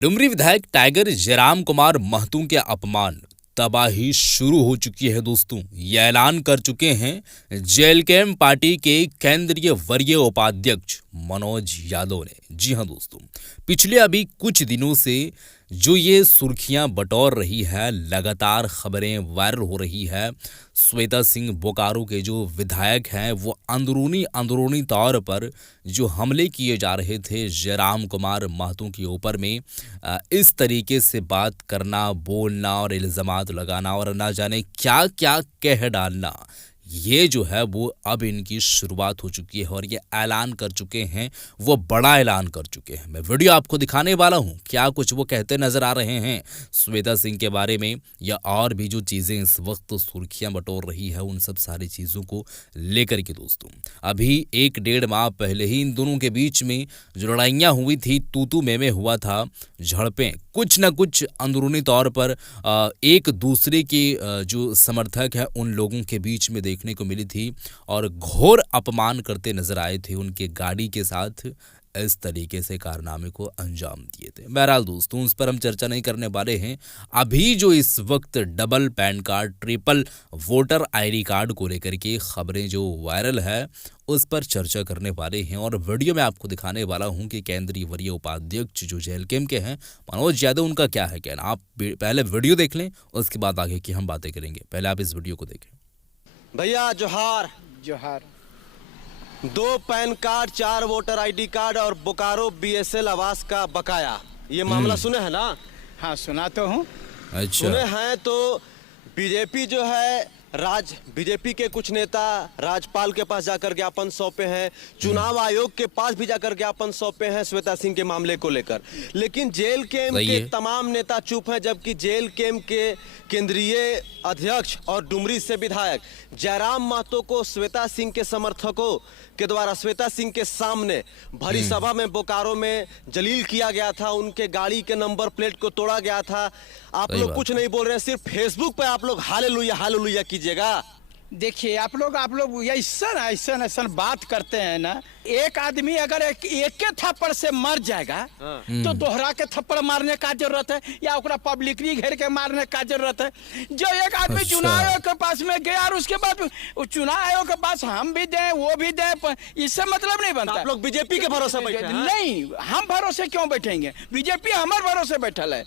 डुमरी विधायक टाइगर जयराम कुमार महतो के अपमान तबाही शुरू हो चुकी है दोस्तों। ये ऐलान कर चुके हैं जेएलकेएम पार्टी के केंद्रीय वरीय उपाध्यक्ष मनोज यादव ने। जी हां दोस्तों, पिछले अभी कुछ दिनों से जो ये सुर्खियां बटोर रही है, लगातार खबरें वायरल हो रही है। श्वेता सिंह बोकारो के जो विधायक हैं वो अंदरूनी तौर पर जो हमले किए जा रहे थे जयराम कुमार महतो के ऊपर में, इस तरीके से बात करना, बोलना और इल्ज़ामात लगाना और ना जाने क्या क्या कह डालना, ये जो है वो अब इनकी शुरुआत हो चुकी है और ये ऐलान कर चुके हैं, वो बड़ा ऐलान कर चुके हैं। मैं वीडियो आपको दिखाने वाला हूँ, क्या कुछ वो कहते नजर आ रहे हैं श्वेता सिंह के बारे में, या और भी जो चीज़ें इस वक्त सुर्खियां बटोर रही है उन सब सारी चीज़ों को लेकर के। दोस्तों, अभी 1-1.5 माह पहले ही इन दोनों के बीच में जो लड़ाइयाँ हुई थी, तू में हुआ था, झड़पें कुछ न कुछ अंदरूनी तौर पर एक दूसरे के जो समर्थक हैं उन लोगों के बीच में देखने को मिली थी और घोर अपमान करते नजर आए थे। उनके गाड़ी के साथ इस तरीके से कारनामे को अंजाम दिए थे। बहरहाल दोस्तों, उस पर हम चर्चा नहीं करने वाले हैं। अभी जो इस वक्त double pan card, triple voter ID card को लेकर के खबरें जो वायरल है उस पर चर्चा करने वाले हैं और वीडियो में आपको दिखाने वाला हूं कि केंद्रीय वरीय उपाध्यक्ष जो जेएलकेएम के हैं मनोज यादव, उनका क्या है कहना। आप पहले वीडियो देख लें, उसके बाद आगे की हम बातें करेंगे। पहले आप इस वीडियो को देखें। भैया जोहार जोहार। 2 pan card, 4 voter ID card और बोकारो बीएसएल आवास का बकाया, ये मामला सुने हैं ना? हाँ, सुना तो हूँ। अच्छा, सुने हैं तो बीजेपी जो है बीजेपी के कुछ नेता राज्यपाल के पास जाकर ज्ञापन सौंपे हैं, चुनाव आयोग के पास भी जाकर ज्ञापन सौंपे हैं श्वेता सिंह के मामले को लेकर। लेकिन जेएलकेएम के तमाम नेता चुप हैं, जबकि जेएलकेएम के केंद्रीय अध्यक्ष और डुमरी से विधायक जयराम महतो को श्वेता सिंह के समर्थकों के द्वारा श्वेता सिंह के सामने भरी सभा में बोकारो में जलील किया गया था। उनके गाड़ी के नंबर प्लेट को तोड़ा गया था। आप लोग कुछ नहीं बोल रहे हैं, सिर्फ फेसबुक पे आप लोग हालेलुया कीजिएगा। देखिए, आप लोग ऐसा बात करते हैं ना। एक आदमी अगर एक थप्पड़ से मर जाएगा तो दोहरा के थप्पड़ मारने का जरूरत है या ओकरा पब्लिकली घेर के मारने का जरूरत है? जो एक आदमी चुनाव आयोग के पास में गया और उसके बाद चुनाव आयोग के पास हम भी दें वो भी दें, इससे मतलब नहीं बनता। आप लोग बीजेपी के भरोसे बैठे हैं? नहीं, हम भरोसे क्यों बैठेंगे? बीजेपी हमारे भरोसे बैठल है।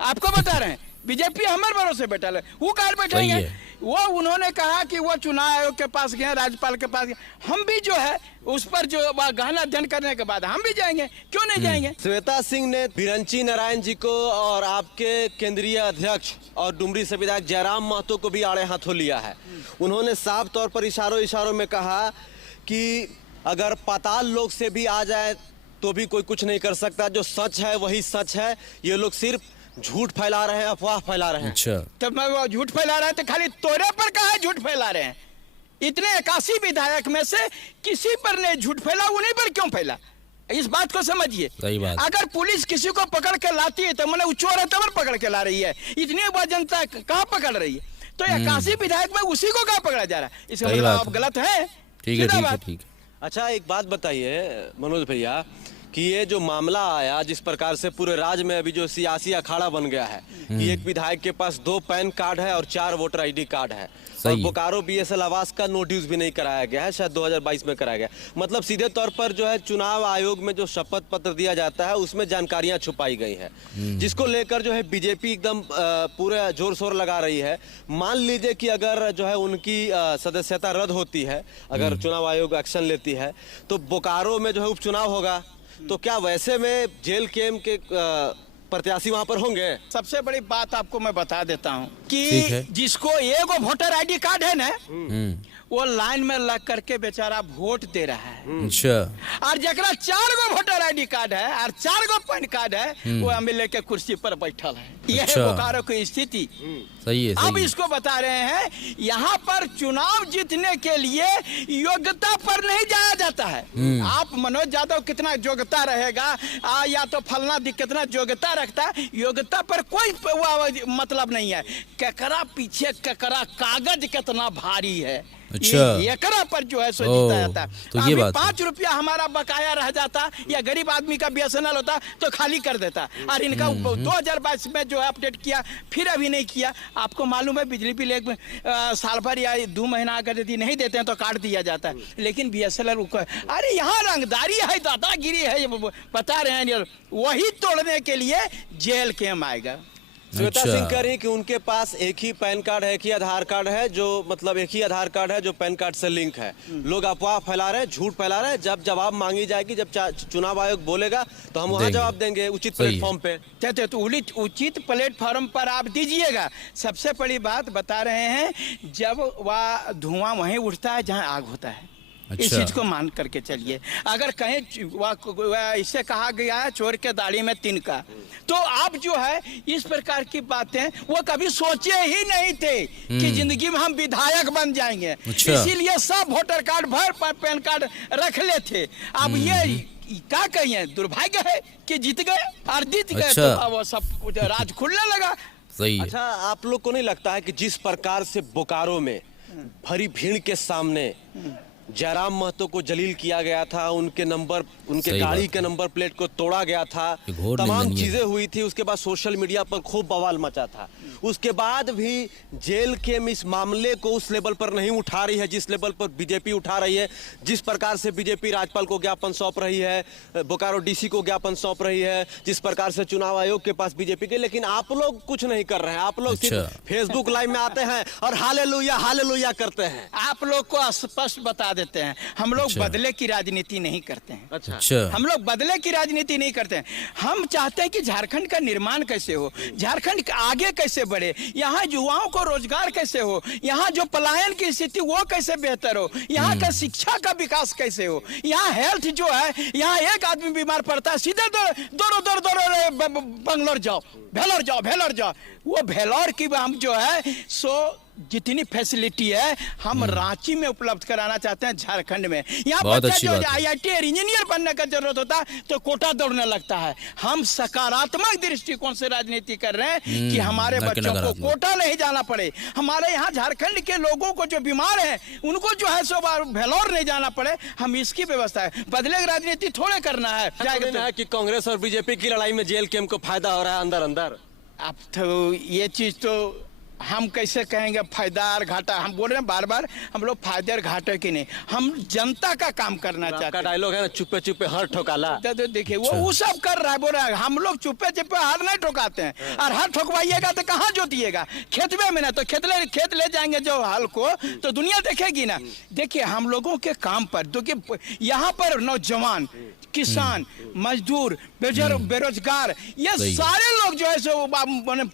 आपको बता रहे हैं, बीजेपी हमारे भरोसे बैठल है। वो कार बैठेंगे? वो उन्होंने कहा कि वो चुनाव आयोग के पास गए, राज्यपाल के पास गए। हम भी जो है उस पर जो गहन अध्ययन करने के बाद हम भी जाएंगे, क्यों नहीं जाएंगे? श्वेता सिंह ने बिरंची नारायण जी को और आपके केंद्रीय अध्यक्ष और डुमरी से विधायक जयराम महतो को भी आड़े हाथों लिया है। उन्होंने साफ तौर पर इशारों में कहा कि अगर पाताल लोक से भी आ जाए तो भी कोई कुछ नहीं कर सकता। जो सच है वही सच है, ये लोग सिर्फ झूठ फैला रहे हैं, अफवाह फैला रहे हैं। अच्छा, तो मैं वो झूठ फैला रहा है तो खाली तोरे पर कहा है झूठ फैला रहे हैं? इतने 81 विधायक में से किसी पर नहीं झूठ फैला, उन्हीं पर क्यों फैला? इस बात को समझिए। सही बात। अगर पुलिस किसी को पकड़ के लाती है तो मैंने चोर है तब पकड़ के ला रही है, इतनी बड़ी जनता कहाँ पकड़ रही है? तो 81 विधायक में उसी को कहाँ पकड़ा जा रहा है? इसका मतलब आप गलत है। ठीक है। अच्छा, एक बात बताइए मनोज भैया कि ये जो मामला आया, जिस प्रकार से पूरे राज्य में अभी जो सियासी अखाड़ा बन गया है कि एक विधायक के पास 2 पैन कार्ड है और 4 वोटर आईडी कार्ड है और बोकारो बीएसएल आवास का नोटिस भी नहीं कराया गया है, शायद 2022 में कराया गया। मतलब सीधे तौर पर जो है चुनाव आयोग में जो शपथ पत्र दिया जाता है उसमें जानकारियां छुपाई गई है, जिसको लेकर जो है बीजेपी एकदम पूरे जोर शोर लगा रही है। मान लीजिए कि अगर जो है उनकी सदस्यता रद्द होती है, अगर चुनाव आयोग एक्शन लेती है तो बोकारो में जो है उपचुनाव होगा, तो क्या वैसे में जेएलकेएम के प्रत्याशी वहां पर होंगे? सबसे बड़ी बात आपको मैं बता देता हूं कि जिसको एगो वोटर आईडी कार्ड है ना, वो लाइन में लग करके बेचारा वोट दे रहा है। अच्छा, और जरा 4 गो वोटर आईडी कार्ड है और 4 गो पैन कार्ड है, वो एमएलए के कुर्सी पर बैठल है। यह है बोकारो की स्थिति। सही है। अब इसको बता रहे हैं, यहाँ पर चुनाव जीतने के लिए योग्यता पर नहीं जाया जाता है। आप मनोज यादव कितना योग्यता रहेगा या तो फलना कितना योग्यता रखता है, योग्यता पर कोई मतलब नहीं है। ककरा पीछे ककरा कागज कितना भारी है, अच्छा। एकरा पर जो है सो ओह, जीता जाता है। तो ये अभी बात है। 5 रुपया हमारा बकाया रह जाता या गरीब आदमी का बीएसएनएल होता तो खाली कर देता, और इनका 2022 में जो है अपडेट किया, फिर अभी नहीं किया। आपको मालूम है बिजली बिल एक साल भर या 2 महीना अगर यदि नहीं देते हैं तो काट दिया जाता है, लेकिन बीएसएनएल अरे यहाँ रंगदारी है, दादागिरी है, बता रहे हैं। वही तोड़ने के लिए जेल कैम आएगा। श्वेता अच्छा। सिंह कह रही कि उनके पास एक ही पैन कार्ड है, एक ही आधार कार्ड है, जो मतलब एक ही आधार कार्ड है जो पैन कार्ड से लिंक है। लोग अफवाह फैला रहे हैं, झूठ फैला रहे हैं। जब जवाब मांगी जाएगी, जब चुनाव आयोग बोलेगा तो हम वहाँ देंगे। जवाब देंगे उचित सही है। प्लेटफॉर्म पे। तो उचित प्लेटफॉर्म पर आप दीजिएगा। सबसे बड़ी बात बता रहे हैं, जब वह धुआं वहीं उठता है जहां आग होता है। इस अच्छा। चीज को मान करके चलिए। अगर कहीं इससे कहा गया है चोर के दाढ़ी में तिनका, तो आप जो है इस प्रकार की बातें वो कभी सोचे ही नहीं थे कि जिंदगी में हम विधायक बन जाएंगे। अच्छा। इसीलिए सब वोटर कार्ड भर पैन कार्ड रख ले थे। अब ये क्या कहिए, दुर्भाग्य है कि जीत गए और जीत गए। अच्छा। तो अब सब कुछ राज खुलने लगा। सही है। अच्छा, आप लोग को नहीं लगता है कि जिस प्रकार से बोकारो में भरी भीड़ के सामने जयराम महतो को जलील किया गया था, उनके सही गाड़ी बात के है। नंबर प्लेट को तोड़ा गया था, ये घोर तमाम निंदनीय चीजें है। हुई थी, उसके बाद सोशल मीडिया पर खूब बवाल मचा था। उसके बाद भी जेल के इस मामले को उस लेवल पर नहीं उठा रही है जिस लेवल पर बीजेपी उठा रही है। जिस प्रकार से बीजेपी राज्यपाल को ज्ञापन सौंप रही है, बोकारो डीसी को ज्ञापन सौंप रही है, जिस प्रकार से चुनाव आयोग के पास बीजेपी के, लेकिन आप लोग कुछ नहीं कर रहे हैं। आप लोग सिर्फ अच्छा। फेसबुक लाइव में आते हैं और हालेलुया हालेलुया करते हैं। आप लोग को स्पष्ट बता देते हैं, हम लोग अच्छा। बदले की राजनीति नहीं करते हैं। अच्छा। हम लोग बदले की राजनीति नहीं करते हैं। हम चाहते हैं कि झारखंड का निर्माण कैसे हो, झारखंड आगे कैसे बढ़े, यहाँ युवाओं को रोजगार कैसे हो, यहाँ जो पलायन की स्थिति वो कैसे बेहतर हो, यहाँ का शिक्षा का विकास कैसे हो, यहाँ हेल्थ जो है, यहाँ एक आदमी बीमार पड़ता है सीधे दौड़ो बंगलोर जाओ, भेलोर जाओ। वो भेलोर की हम जो है सो जितनी फैसिलिटी है हम रांची में उपलब्ध कराना चाहते हैं, झारखंड में। यहाँ बहुत बच्चा अच्छी जो बात है। आईआईटी और इंजीनियर बनने का जरूरत होता है तो कोटा दौड़ने लगता है। हम सकारात्मक दृष्टिकोण से राजनीति कर रहे हैं कि हमारे ना कि बच्चों को नकारात्मक। कोटा नहीं जाना पड़े। हमारे यहाँ झारखंड के लोगों को जो बीमार हैं उनको जो है सो भेलोर नहीं जाना पड़े। हम इसकी व्यवस्था है, बदले की राजनीति थोड़े करना है। जाएगा है कि कांग्रेस और बीजेपी की लड़ाई में जेल कैम्प को फायदा हो रहा है अंदर अंदर। अब तो ये चीज तो हम कैसे कहेंगे फायदा और घाटा। हम बोल रहे हैं बार बार, हम लोग फायदे और घाटे की नहीं, हम जनता का काम करना चाहते आपका हैं। डायलॉग है ना, चुप्पे चुप्पे हर ठोकाला। तो देखिए वो सब कर रहा है, बोल रहा है हम लोग चुप्पे चुप्पे हर नहीं ठोकाते हैं। और हर ठोकवाइएगा तो कहाँ जोतिएगा, खेतवे में ना, तो खेत ले जाएंगे जो हल को तो दुनिया देखेगी ना। देखिए हम लोगों के काम पर देखिए, यहाँ पर नौजवान, किसान, मजदूर, बेरोजगार, ये सही है। सारे लोग जो है सो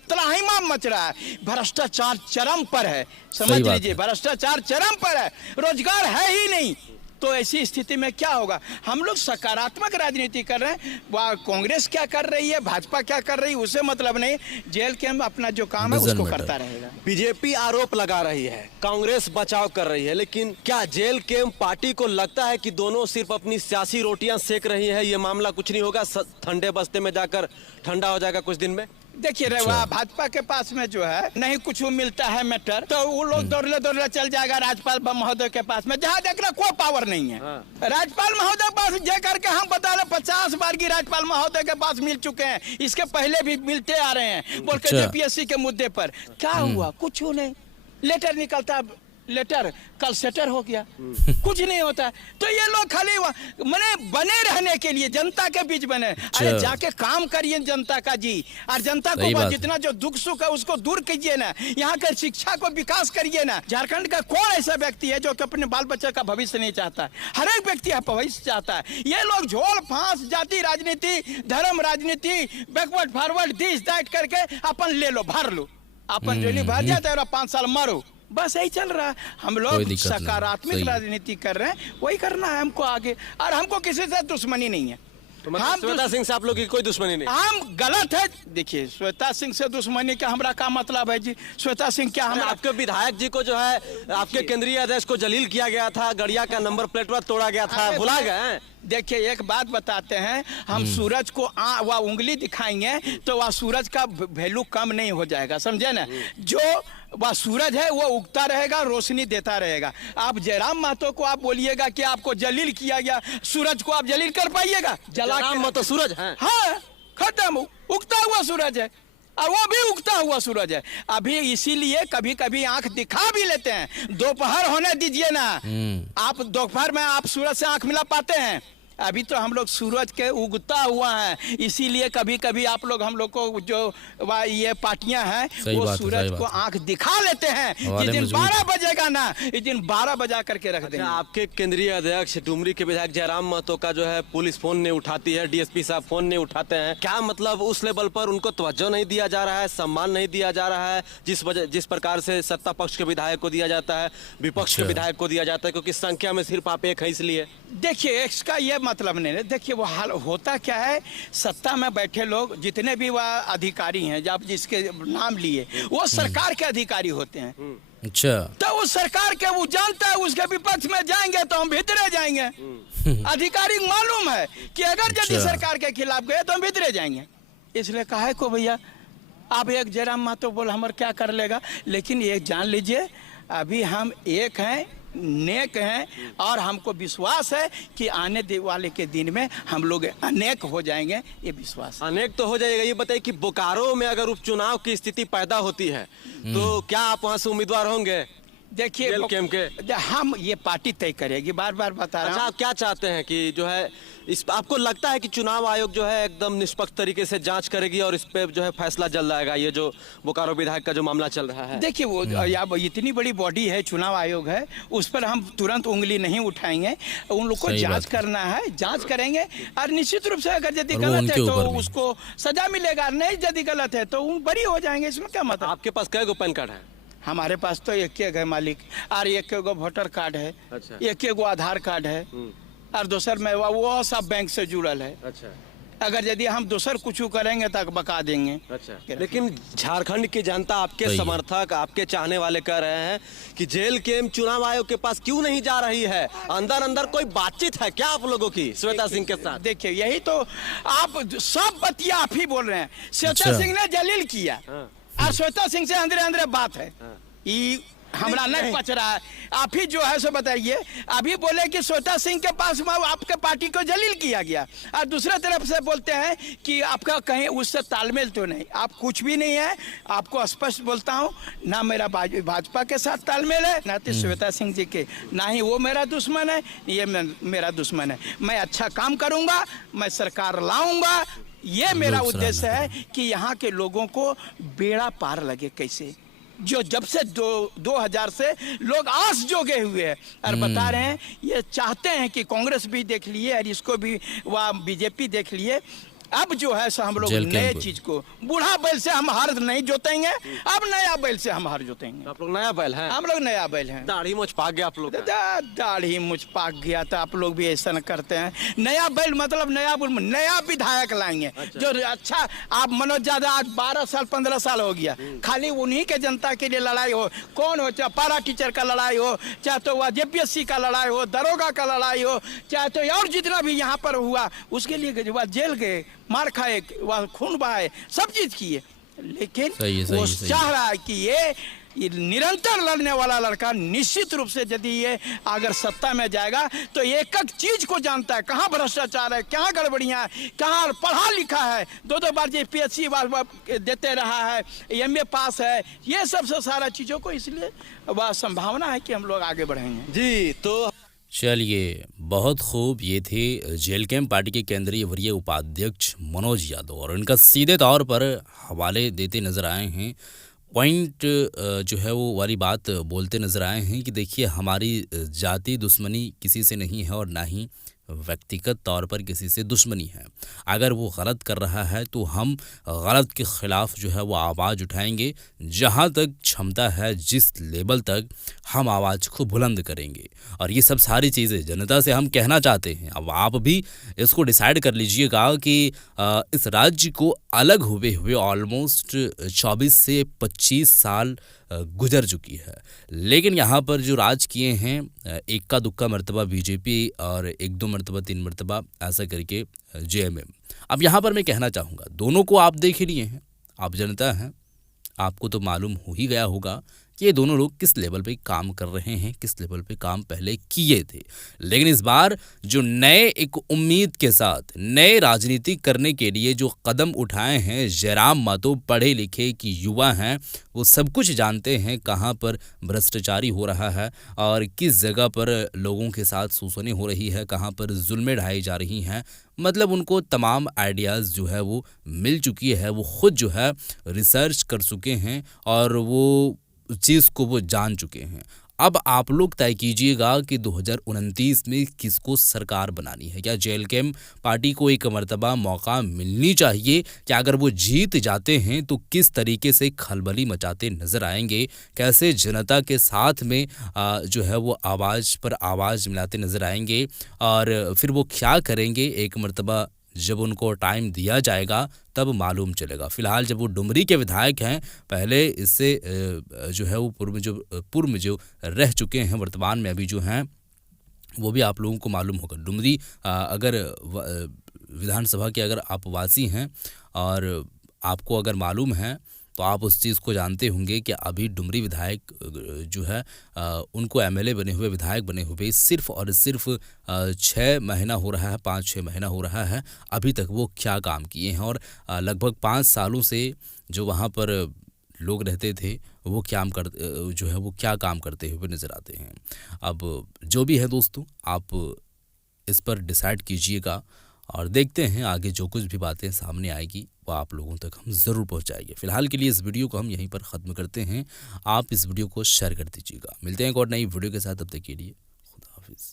त्राहिमा मच रहा है। भ्रष्टाचार चरम पर है, समझ बात लीजिए, है। भ्रष्टाचार चरम पर है, रोजगार है ही नहीं। तो ऐसी स्थिति में क्या होगा। हम लोग सकारात्मक राजनीति कर रहे हैं। वह कांग्रेस क्या कर रही है, भाजपा क्या कर रही है, उसे मतलब नहीं। जेल के अपना जो काम है Doesn't उसको matter. करता रहेगा। बीजेपी आरोप लगा रही है, कांग्रेस बचाव कर रही है, लेकिन क्या जेल कैम्प पार्टी को लगता है कि दोनों सिर्फ अपनी सियासी रोटियां सेक रही है, ये मामला कुछ नहीं होगा, ठंडे बस्ते में जाकर ठंडा हो जाएगा कुछ दिन में? देखिए रे, वह भाजपा के पास में जो है नहीं कुछ मिलता है मैटर, तो वो लोग दौड़ले चल जाएगा राज्यपाल महोदय के पास में, जहाँ देखना कोई पावर नहीं है। राज्यपाल महोदय के पास जा करके हम बता रहे 50 बार की राज्यपाल महोदय के पास मिल चुके हैं, इसके पहले भी मिलते आ रहे हैं। बोल के जेपीएससी के मुद्दे पर क्या हुआ, कुछ नहीं। लेटर निकलता, लेटर कल सेटर हो गया, कुछ नहीं होता। तो ये लोग खाली मने बने रहने के लिए जनता के बीच बने। अरे जाके काम करिए जनता का जी, और जनता को जितना जो दुख सुख है उसको दूर कीजिए ना, यहाँ के शिक्षा को विकास करिए ना। झारखंड का कौन ऐसा व्यक्ति है जो कि अपने बाल बच्चे का भविष्य नहीं चाहता? हर एक व्यक्ति भविष्य चाहता है। ये लोग झोल फांस, जाति राजनीति, धर्म राजनीति, बैकवर्ड फॉरवर्ड दिस दैट करके अपन ले लो, भर लो, अपन जोली भर जाता है और 5 साल मरो, बस यही चल रहा है। हम लोग सकारात्मक राजनीति कर रहे हैं, वही करना है हमको आगे, और हमको किसी से दुश्मनी नहीं है। तो मतलब श्वेता सिंह से आप लोग की कोई दुश्मनी नहीं? हम गलत है। देखिए श्वेता सिंह से दुश्मनी का हमारा क्या मतलब है जी? श्वेता सिंह क्या हम आपके विधायक जी को जो है आपके केंद्रीय अध्यक्ष को जलील किया गया था, गड़िया का नंबर प्लेट पर तोड़ा गया था, भुला गए? देखिए एक बात बताते हैं, हम सूरज को वह उंगली दिखाएंगे तो वह सूरज का वैल्यू कम नहीं हो जाएगा, समझे ना। जो वह सूरज है वो उगता रहेगा, रोशनी देता रहेगा। आप जयराम महतो को आप बोलिएगा कि आपको जलील किया गया, सूरज को आप जलील कर पाइएगा? जला के महतो सूरज है, हाँ खत्म, उगता हुआ सूरज है और वो भी उगता हुआ सूरज है। अभी इसीलिए कभी कभी आंख दिखा भी लेते हैं, दोपहर होने दीजिए ना। आप दोपहर में आप सूरज से आंख मिला पाते हैं? अभी तो हम लोग सूरज के उगता हुआ है, इसीलिए कभी कभी आप लोग हम लोग को जो ये पार्टियां हैं वो सूरज को आंख दिखा लेते हैं। जिस दिन 12 बजेगा ना, इस दिन 12 बजा करके रख देंगे। आपके केंद्रीय अध्यक्ष डुमरी के विधायक जयराम महतो का जो है पुलिस फोन नहीं उठाती है, डीएसपी साहब फोन नहीं उठाते हैं, क्या मतलब उस लेवल पर उनको तवज्जो नहीं दिया जा रहा है, सम्मान नहीं दिया जा रहा है जिस प्रकार से सत्ता पक्ष के विधायक को दिया जाता है, विपक्ष के विधायक को दिया जाता है, क्योंकि संख्या में सिर्फ आप एक है इसलिए? देखिए इसका ये मतलब नहीं है। देखिए वो हाल होता क्या है, सत्ता में बैठे लोग जितने भी वह अधिकारी हैं, जब जिसके नाम लिए वो सरकार के अधिकारी होते हैं। अच्छा, तो उस सरकार के वो जानता है, उसके विपक्ष में जाएंगे तो हम भीतरे जाएंगे। अधिकारी मालूम है कि अगर यदि सरकार के खिलाफ गए तो हम भीतरे जाएंगे। इसलिए कहा है को भैया आप एक जयराम महतो बोल हमारे क्या कर लेगा, लेकिन ये जान लीजिए अभी हम एक हैं, नेक हैं, और हमको विश्वास है कि आने वाले के दिन में हम लोग अनेक हो जाएंगे, ये विश्वास। अनेक तो हो जाएगा। ये बताइए कि बोकारो में अगर उपचुनाव की स्थिति पैदा होती है तो क्या आप वहां से उम्मीदवार होंगे? देखिए हम ये पार्टी तय करेगी, बार बार बता रहा हूं। आप क्या चाहते हैं कि जो है आपको लगता है कि चुनाव आयोग जो है एकदम निष्पक्ष तरीके से जांच करेगी और इस पे जो है फैसला जल्द आएगा, ये जो बोकारो विधायक का जो मामला चल रहा है? देखिए वो इतनी बड़ी बॉडी है, चुनाव आयोग है, उस पर हम तुरंत उंगली नहीं उठाएंगे। उन लोग को जांच करना है, जांच करेंगे और निश्चित रूप से अगर यदि गलत है तो उसको सजा मिलेगा, नहीं यदि गलत है तो बरी हो जाएंगे। इसमें क्या मतलब? आपके पास कै गो पैन कार्ड है? हमारे पास तो एक है मालिक, और एक गो वोटर कार्ड है। अच्छा। एक गो आधार कार्ड है, और दूसर में वो सब बैंक से जुड़ल है। अच्छा। अगर यदि हम दूसर कुछ करेंगे तो बका देंगे। अच्छा। लेकिन झारखंड की जनता, आपके समर्थक, आपके चाहने वाले कह रहे हैं कि जेल के चुनाव आयोग के पास क्यों नहीं जा रही है? अंदर अंदर कोई बातचीत है क्या आप लोगों की श्वेता सिंह के साथ? देखिए यही तो आप सब बतिया आप ही बोल रहे हैं। श्वेता सिंह ने जलील किया और श्वेता सिंह से अंदर अंदर बात है, ये हमरा नहीं पच रहा है। आप ही जो है सो बताइए, अभी बोले कि श्वेता सिंह के पास आपके पार्टी को जलील किया गया, और दूसरे तरफ से बोलते हैं कि आपका कहीं उससे तालमेल तो नहीं। आप कुछ भी नहीं है, आपको स्पष्ट बोलता हूं, ना मेरा भाजपा के साथ तालमेल है, ना तो श्वेता सिंह जी के, ना ही वो मेरा दुश्मन है, ये मेरा दुश्मन है। मैं अच्छा काम करूंगा, मैं सरकार लाऊंगा, ये मेरा उद्देश्य है कि यहाँ के लोगों को बेड़ा पार लगे। कैसे? जो जब से 2000 से लोग आस जोगे हुए हैं और बता रहे हैं, ये चाहते हैं कि कांग्रेस भी देख लिए और इसको भी वह बीजेपी देख लिए। अब जो है सो हम लोग नए चीज को, बूढ़ा बैल से हम हर नहीं जोतेंगे, अब नया बैल से हम हर जोतेंगे। आप लोग नया बैल हैं? हम लोग नया बैल हैं। दाढ़ी मुझ पाक गया आप लोग? दाढ़ी मुझ पाक गया तो आप लोग भी ऐसा न करते हैं। नया बैल मतलब नया विधायक लाएंगे। अच्छा। जो अच्छा, आप मनोज यादव आज 12 साल 15 साल हो गया, खाली उन्हीं के जनता के लिए लड़ाई हो, कौन हो, चाहे पारा टीचर का लड़ाई हो, चाहे तो वह जेपीएससी का लड़ाई हो, दरोगा का लड़ाई हो, चाहे तो और जितना भी यहाँ पर हुआ उसके लिए जेल गए, मार खाए, वह खून बहाए, सब चीज किए, लेकिन वो चाह रहा है कि ये निरंतर लड़ने वाला लड़का निश्चित रूप से यदि ये अगर सत्ता में जाएगा तो एक एक चीज को जानता है, कहाँ भ्रष्टाचार है, कहाँ गड़बड़ियाँ है, कहाँ पढ़ा लिखा है, 2 बार जेपीएससी देते रहा है, एमए पास है, ये सबसे सारा चीजों को, इसलिए वह संभावना है कि हम लोग आगे बढ़ेंगे। जी तो चलिए, बहुत खूब। ये थे जेल कैंप पार्टी के केंद्रीय वरीय उपाध्यक्ष मनोज यादव, और उनका सीधे तौर पर हवाले देते नजर आए हैं, पॉइंट जो है वो वाली बात बोलते नजर आए हैं कि देखिए हमारी जाति दुश्मनी किसी से नहीं है और ना ही व्यक्तिगत तौर पर किसी से दुश्मनी है। अगर वो गलत कर रहा है तो हम गलत के ख़िलाफ़ जो है वो आवाज़ उठाएंगे, जहाँ तक क्षमता है जिस लेवल तक हम आवाज़ को बुलंद करेंगे। और ये सब सारी चीज़ें जनता से हम कहना चाहते हैं। अब आप भी इसको डिसाइड कर लीजिएगा कि इस राज्य को अलग हुए ऑलमोस्ट 24 से 25 साल गुजर चुकी है। लेकिन यहाँ पर जो राज किए हैं इक्का दुक्का मर्तबा बीजेपी और 1-2 मर्तबा 3 मर्तबा ऐसा करके जेएमएम। अब यहाँ पर मैं कहना चाहूँगा, दोनों को आप देख ही लिए हैं, आप जनता हैं, आपको तो मालूम हो ही गया होगा कि ये दोनों लोग किस लेवल पे काम कर रहे हैं, किस लेवल पे काम पहले किए थे। लेकिन इस बार जो नए एक उम्मीद के साथ नए राजनीति करने के लिए जो कदम उठाए हैं जयराम महतो, पढ़े लिखे कि युवा हैं, वो सब कुछ जानते हैं कहाँ पर भ्रष्टाचारी हो रहा है और किस जगह पर लोगों के साथ शोषण हो रही है, कहाँ पर जुल्में ढाई जा रही हैं। मतलब उनको तमाम आइडियाज़ जो है वो मिल चुकी है, वो खुद जो है रिसर्च कर चुके हैं और वो चीज़ को वो जान चुके हैं। अब आप लोग तय कीजिएगा कि 2029 में किसको सरकार बनानी है। क्या जेएलकेएम पार्टी को एक मर्तबा मौका मिलनी चाहिए? क्या अगर वो जीत जाते हैं तो किस तरीके से खलबली मचाते नजर आएंगे, कैसे जनता के साथ में जो है वो आवाज़ पर आवाज़ मिलाते नजर आएंगे और फिर वो क्या करेंगे, एक मर्तबा जब उनको टाइम दिया जाएगा तब मालूम चलेगा। फिलहाल जब वो डुमरी के विधायक हैं, पहले इससे जो है वो पूर्व में जो रह चुके हैं, वर्तमान में अभी जो हैं वो भी आप लोगों को मालूम होगा। डुमरी अगर विधानसभा के अगर आप वासी हैं और आपको अगर मालूम है तो आप उस चीज़ को जानते होंगे कि अभी डुमरी विधायक जो है उनको एमएलए बने हुए, विधायक बने हुए सिर्फ और सिर्फ 6 महीना हो रहा है, 5-6 महीना हो रहा है। अभी तक वो क्या काम किए हैं और लगभग 5 सालों से जो वहाँ पर लोग रहते थे वो क्या काम करते हुए नज़र आते हैं। अब जो भी है दोस्तों, आप इस पर डिसाइड कीजिएगा और देखते हैं आगे जो कुछ भी बातें सामने आएगी वो आप लोगों तक हम ज़रूर पहुंचाएंगे। फिलहाल के लिए इस वीडियो को हम यहीं पर ख़त्म करते हैं। आप इस वीडियो को शेयर कर दीजिएगा। मिलते हैं एक और नई वीडियो के साथ, तब तक के लिए